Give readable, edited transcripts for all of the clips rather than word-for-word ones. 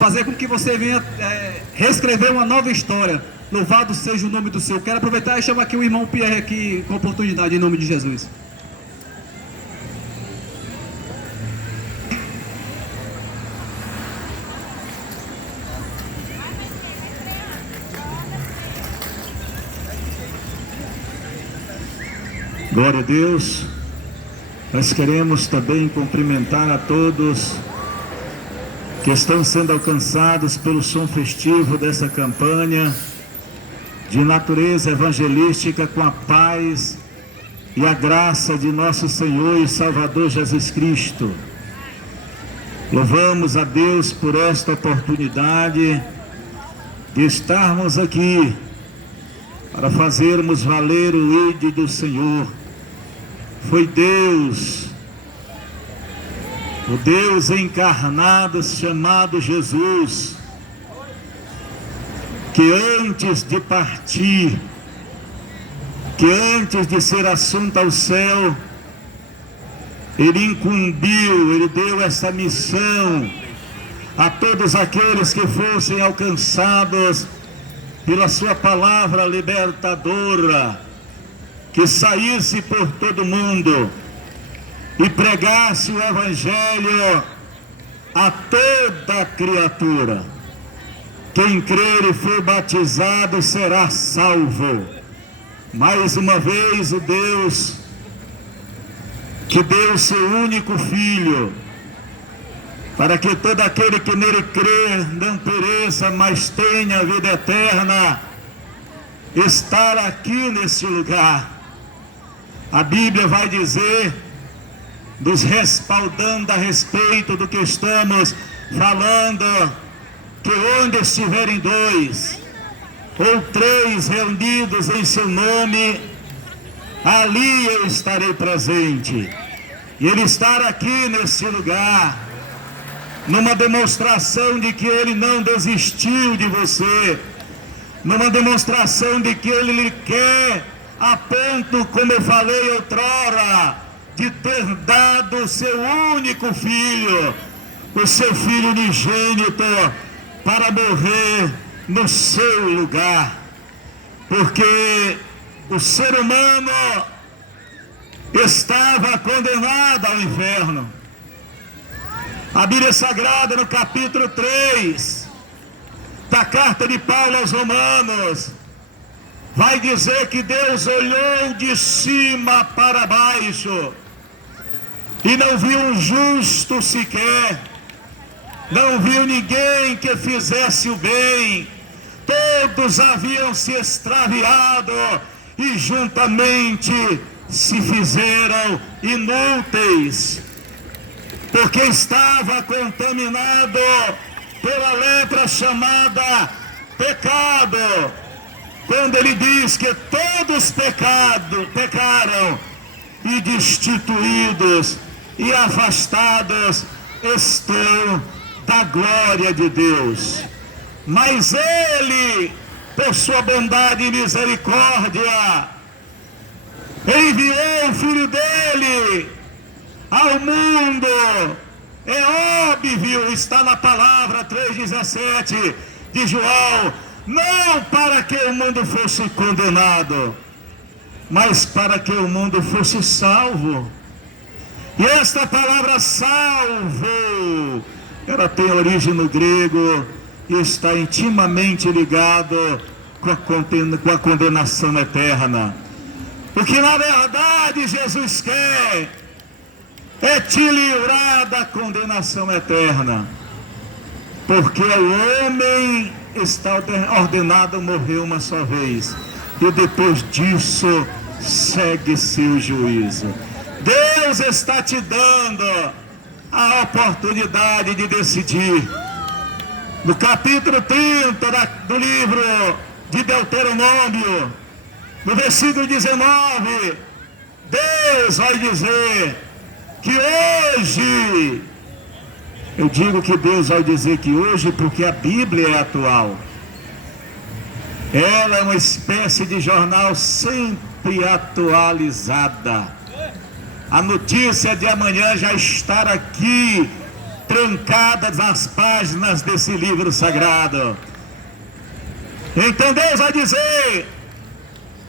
fazer com que você venha reescrever uma nova história. Louvado seja o nome do Senhor. Quero aproveitar e chamar aqui o irmão Pierre aqui com oportunidade em nome de Jesus. Glória a Deus. Nós queremos também cumprimentar a todos que estão sendo alcançados pelo som festivo dessa campanha de natureza evangelística, com a paz e a graça de nosso Senhor e Salvador Jesus Cristo. Louvamos a Deus por esta oportunidade de estarmos aqui para fazermos valer o ID do Senhor. Foi Deus, o Deus encarnado chamado Jesus, que antes de partir, que antes de ser assunto ao céu, Ele incumbiu, Ele deu essa missão a todos aqueles que fossem alcançados pela sua palavra libertadora, que saísse por todo mundo e pregasse o Evangelho a toda criatura. Quem crer e for batizado será salvo. Mais uma vez o Deus que deu o seu único Filho, para que todo aquele que nele crer não pereça, mas tenha a vida eterna, estar aqui nesse lugar. A Bíblia vai dizer, nos respaldando a respeito do que estamos falando, que onde estiverem 2 ou 3 reunidos em seu nome, ali eu estarei presente. E Ele estar aqui nesse lugar, numa demonstração de que Ele não desistiu de você, numa demonstração de que Ele lhe quer, a ponto, como eu falei outrora, de ter dado o seu único Filho, o seu Filho unigênito, para morrer no seu lugar, porque o ser humano estava condenado ao inferno. A Bíblia Sagrada, no capítulo 3 da carta de Paulo aos Romanos, vai dizer que Deus olhou de cima para baixo e não viu um justo sequer, não viu ninguém que fizesse o bem. Todos haviam se extraviado e juntamente se fizeram inúteis, porque estava contaminado pela lepra chamada pecado. Quando Ele diz que todos pecaram e destituídos e afastados estão da glória de Deus. Mas Ele, por sua bondade e misericórdia, enviou o Filho dele ao mundo. É óbvio, está na palavra 3,17 de João, não para que o mundo fosse condenado, mas para que o mundo fosse salvo. E esta palavra salvo, ela tem origem no grego e está intimamente ligado com a condenação eterna. O que na verdade Jesus quer é te livrar da condenação eterna, porque o homem está ordenado a morrer uma só vez, e depois disso segue-se o juízo. Deus está te dando a oportunidade de decidir. No capítulo 30 do livro de Deuteronômio, no versículo 19, Deus vai dizer que hoje, eu digo que Deus vai dizer que hoje porque a Bíblia é atual. Ela é uma espécie de jornal sempre atualizada. A notícia de amanhã já estar aqui trancadas nas páginas desse livro sagrado. Então Deus vai dizer: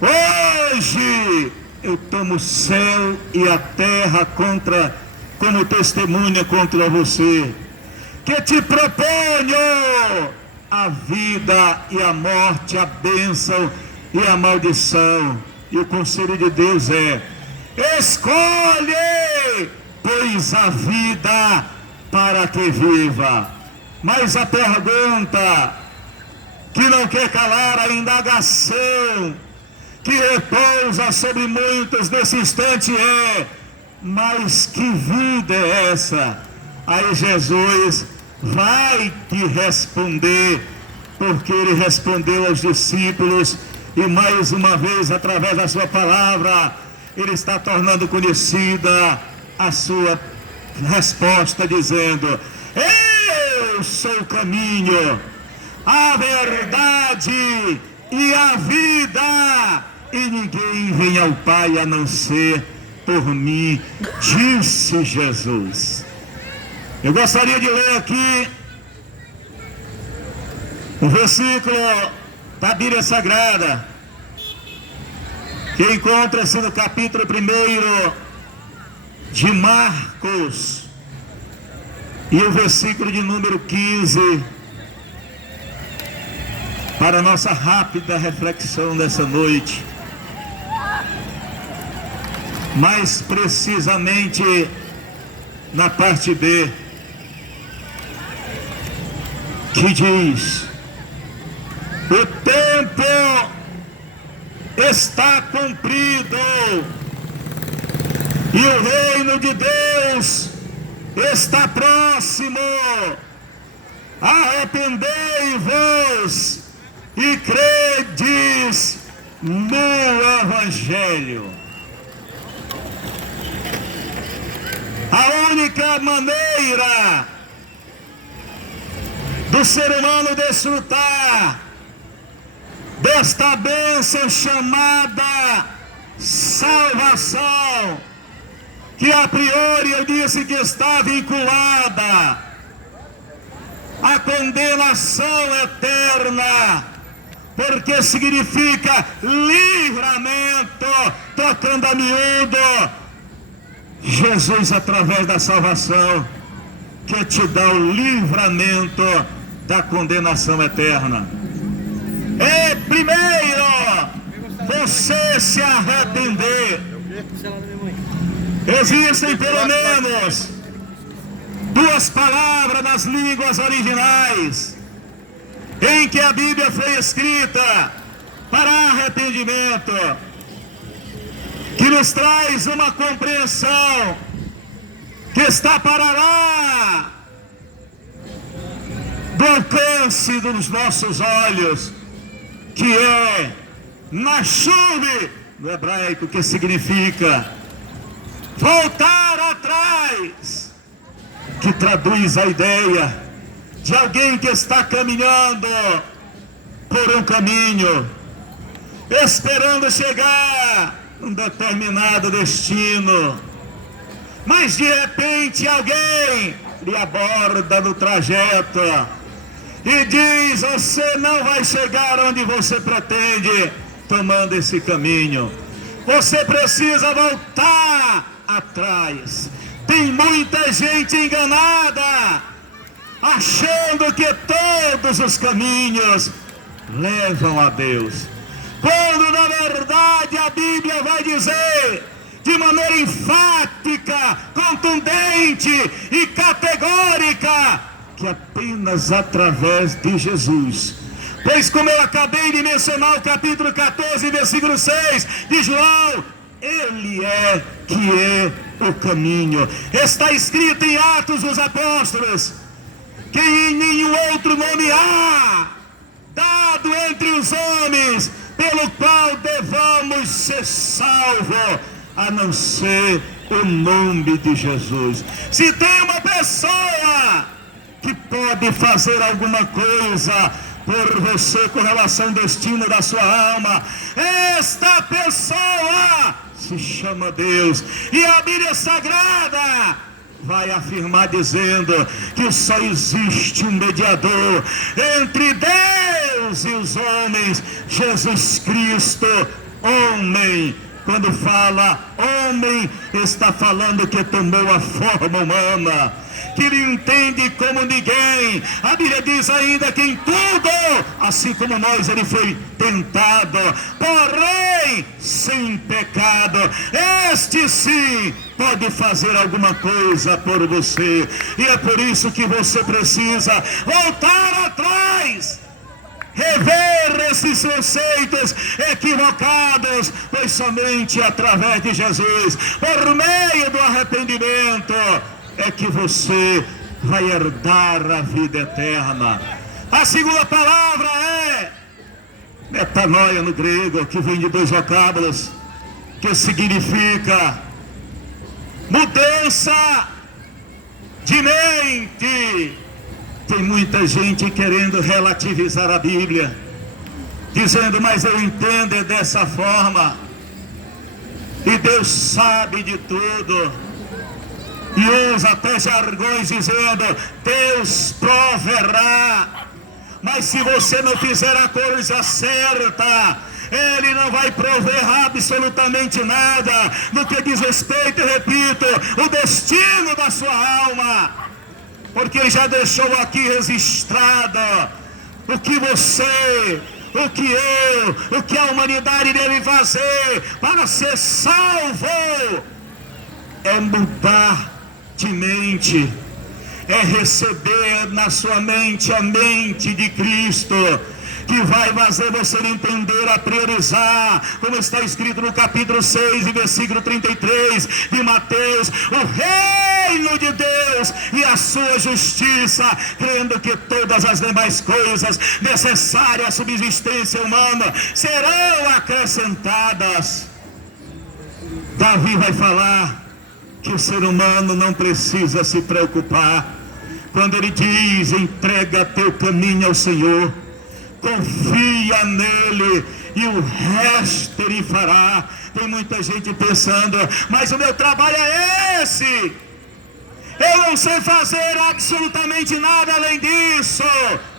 hoje eu tomo o céu e a terra como testemunha contra você, que te proponho a vida e a morte, a bênção e a maldição. E o conselho de Deus é: escolhe, pois, a vida para que viva. Mas a pergunta que não quer calar, a indagação que repousa sobre muitos nesse instante é: mas que vida é essa? Aí Jesus vai te responder, porque ele respondeu aos discípulos, e mais uma vez, através da sua palavra, ele está tornando conhecida a sua resposta, dizendo: eu sou o caminho, a verdade e a vida, e ninguém vem ao Pai a não ser por mim, disse Jesus. Eu gostaria de ler aqui um versículo da Bíblia Sagrada, que encontra-se no capítulo 1 de Marcos, e o versículo de número 15, para a nossa rápida reflexão dessa noite. Mais precisamente na parte B, que diz: o tempo está cumprido e o reino de Deus está próximo. Arrependei-vos e credes no Evangelho. A única maneira do ser humano desfrutar desta bênção chamada salvação, que a priori eu disse que está vinculada à condenação eterna, porque significa livramento, tocando a miúdo, Jesus, através da salvação, que te dá o livramento da condenação eterna. É primeiro você se arrepender. Existem pelo menos duas palavras nas línguas originais em que a Bíblia foi escrita para arrependimento, que nos traz uma compreensão que está para lá do alcance dos nossos olhos, que é nashuv, no hebraico, que significa voltar atrás, que traduz a ideia de alguém que está caminhando por um caminho, esperando chegar a um determinado destino, mas de repente alguém lhe aborda no trajeto e diz: você não vai chegar onde você pretende tomando esse caminho, você precisa voltar atrás. Tem muita gente enganada, achando que todos os caminhos levam a Deus, quando na verdade a Bíblia vai dizer de maneira enfática, contundente e categórica que apenas através de Jesus, pois como eu acabei de mencionar o capítulo 14, versículo 6 de João, Ele é que é o caminho. Está escrito em Atos dos Apóstolos que em nenhum outro nome há dado entre os homens pelo qual devamos ser salvos, a não ser o nome de Jesus. Se tem uma pessoa que pode fazer alguma coisa por você com relação ao destino da sua alma, esta pessoa se chama Deus. E a Bíblia Sagrada vai afirmar dizendo que só existe um mediador entre Deus e os homens, Jesus Cristo, homem. Quando fala homem, está falando que tomou a forma humana, que ele entende como ninguém. A Bíblia diz ainda que em tudo, assim como nós, ele foi tentado, porém sem pecado. Este sim pode fazer alguma coisa por você, e é por isso que você precisa voltar atrás, rever esses conceitos equivocados, pois somente através de Jesus, por meio do arrependimento, é que você vai herdar a vida eterna. A segunda palavra é metanoia no grego, que vem de dois vocábulos, que significa mudança de mente. Tem muita gente querendo relativizar a Bíblia, dizendo, mas eu entendo dessa forma, e Deus sabe de tudo, e usa até jargões dizendo, Deus proverá, mas se você não fizer a coisa certa, Ele não vai prover absolutamente nada no que diz respeito, eu repito, o destino da sua alma. Porque Ele já deixou aqui registrado o que você, o que eu, o que a humanidade deve fazer para ser salvo. É mudar de mente, é receber na sua mente a mente de Cristo, que vai fazer você entender, a priorizar, como está escrito no capítulo 6 e versículo 33 de Mateus, o reino de Deus e a sua justiça, crendo que todas as demais coisas necessárias à subsistência humana serão acrescentadas. Davi vai falar que o ser humano não precisa se preocupar, quando ele diz, entrega teu caminho ao Senhor, confia nele e o resto ele fará. Tem muita gente pensando, mas o meu trabalho é esse, eu não sei fazer absolutamente nada além disso.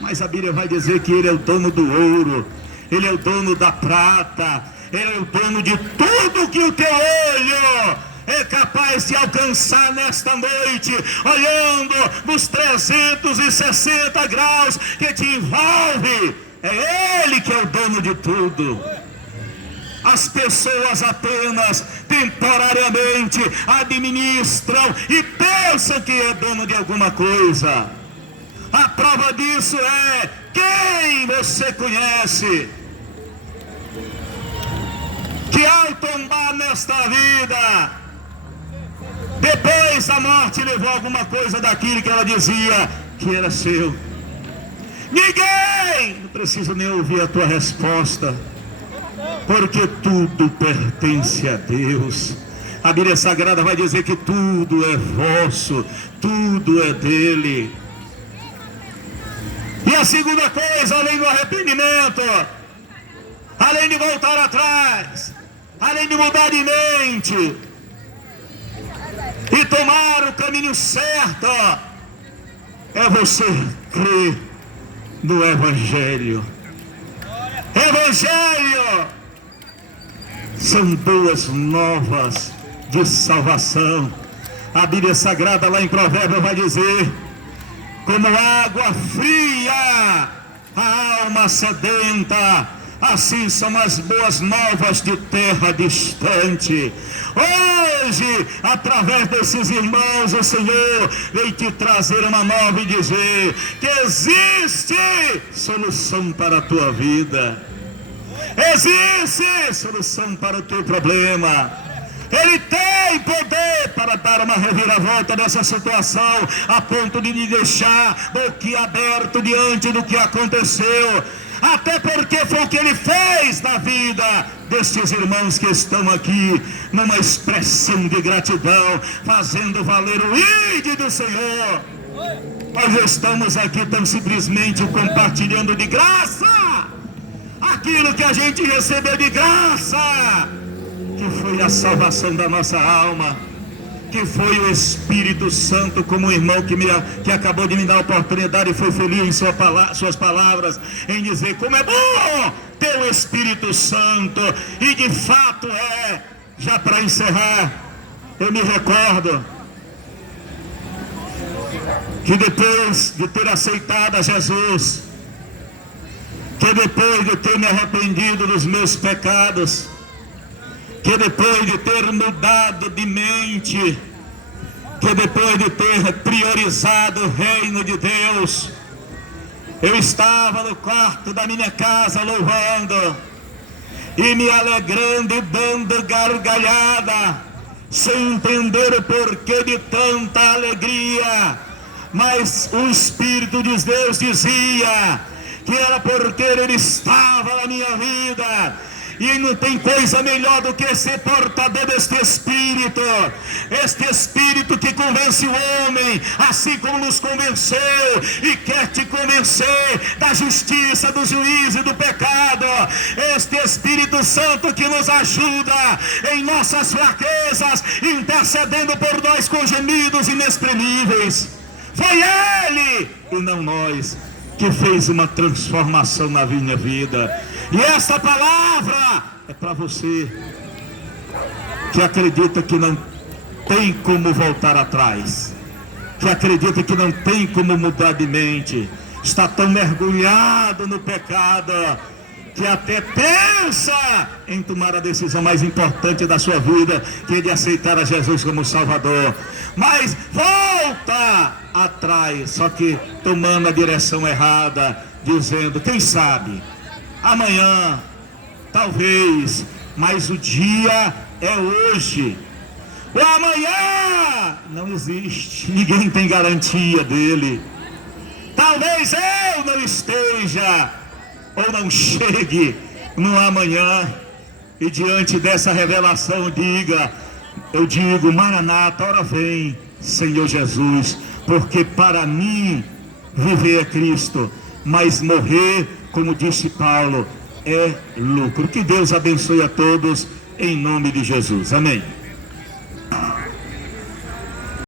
Mas a Bíblia vai dizer que ele é o dono do ouro, ele é o dono da prata, ele é o dono de tudo que o teu olho é capaz de alcançar nesta noite, olhando nos 360 graus que te envolve. É Ele que é o dono de tudo. As pessoas apenas temporariamente administram e pensam que é dono de alguma coisa. A prova disso é quem você conhece, que ao tombar nesta vida, depois da morte, levou alguma coisa daquilo que ela dizia que era seu. Ninguém, não preciso nem ouvir a tua resposta, porque tudo pertence a Deus. A Bíblia Sagrada vai dizer que tudo é vosso, tudo é dele. E a segunda coisa, além do arrependimento, além de voltar atrás, além de mudar de mente e tomar o caminho certo, é você crer no Evangelho. Evangelho são boas novas de salvação. A Bíblia Sagrada lá em Provérbios vai dizer, como água fria a alma sedenta, assim são as boas novas de terra distante. Hoje, através desses irmãos, o Senhor vem te trazer uma nova e dizer que existe solução para a tua vida, existe solução para o teu problema. Ele tem poder para dar uma reviravolta nessa situação, a ponto de lhe deixar boquiaberto diante do que aconteceu. Até porque foi o que ele fez na vida destes irmãos que estão aqui, numa expressão de gratidão, fazendo valer o ide do Senhor. Nós estamos aqui tão simplesmente compartilhando de graça aquilo que a gente recebeu de graça, que foi a salvação da nossa alma. que foi o Espírito Santo, como o irmão que acabou de me dar a oportunidade e foi feliz em suas palavras, em dizer como é bom ter o Espírito Santo. E de fato já para encerrar, eu me recordo que depois de ter aceitado a Jesus, que depois de ter me arrependido dos meus pecados, que depois de ter mudado de mente, que depois de ter priorizado o reino de Deus, eu estava no quarto da minha casa louvando e me alegrando e dando gargalhada, sem entender o porquê de tanta alegria, mas o Espírito de Deus dizia que era porque Ele estava na minha vida. E não tem coisa melhor do que ser portador deste Espírito que convence o homem, assim como nos convenceu e quer te convencer da justiça, do juízo e do pecado. Este Espírito Santo que nos ajuda em nossas fraquezas, intercedendo por nós com gemidos inexprimíveis. Foi Ele e não nós que fez uma transformação na minha vida. E essa palavra é para você que acredita que não tem como voltar atrás, que acredita que não tem como mudar de mente, está tão mergulhado no pecado que até pensa em tomar a decisão mais importante da sua vida, que é de aceitar a Jesus como Salvador, mas volta atrás, só que tomando a direção errada, dizendo, quem sabe amanhã, talvez, mas o dia é hoje. O amanhã não existe, ninguém tem garantia dele. Talvez eu não esteja ou não chegue no amanhã, e diante dessa revelação eu digo, Maranata, ora vem, Senhor Jesus, porque para mim viver é Cristo, mas morrer, como disse Paulo, é lucro. Que Deus abençoe a todos, em nome de Jesus. Amém.